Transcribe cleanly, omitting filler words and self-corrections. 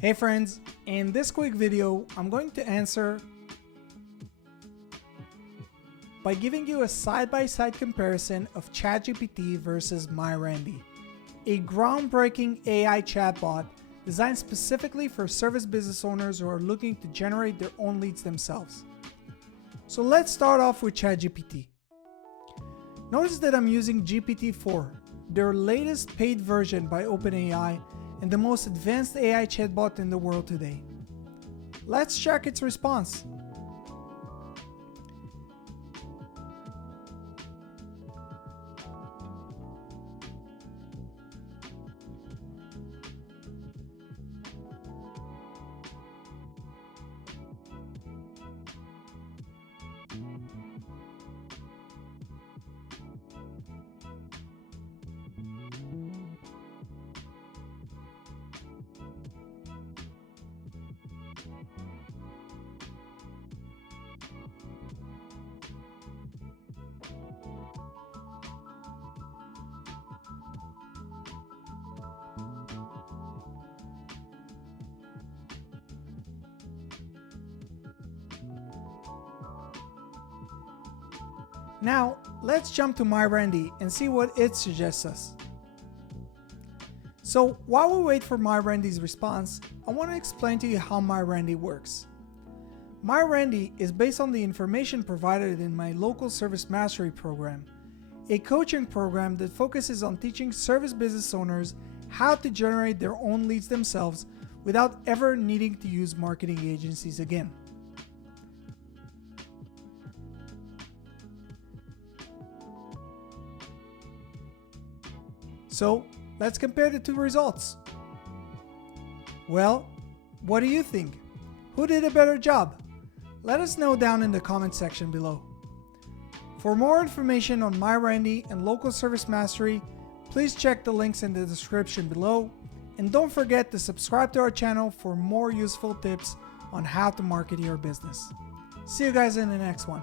Hey friends, in this quick video, I'm going to answer by giving you a side-by-side comparison of ChatGPT versus MyRandy, a groundbreaking AI chatbot designed specifically for service business owners who are looking to generate their own leads themselves. So let's start off with ChatGPT. Notice that I'm using GPT-4, their latest paid version by OpenAI and the most advanced AI chatbot in the world today. Let's check its response. Now, let's jump to MyRandy and see what it suggests us. So while we wait for MyRandy's response, I want to explain to you how MyRandy works. MyRandy is based on the information provided in my local service mastery program, a coaching program that focuses on teaching service business owners how to generate their own leads themselves without ever needing to use marketing agencies again. So let's compare the two results. Well, what do you think? Who did a better job? Let us know down in the comment section below. For more information on MyRandy and local service mastery, please check the links in the description below, and don't forget to subscribe to our channel for more useful tips on how to market your business. See you guys in the next one.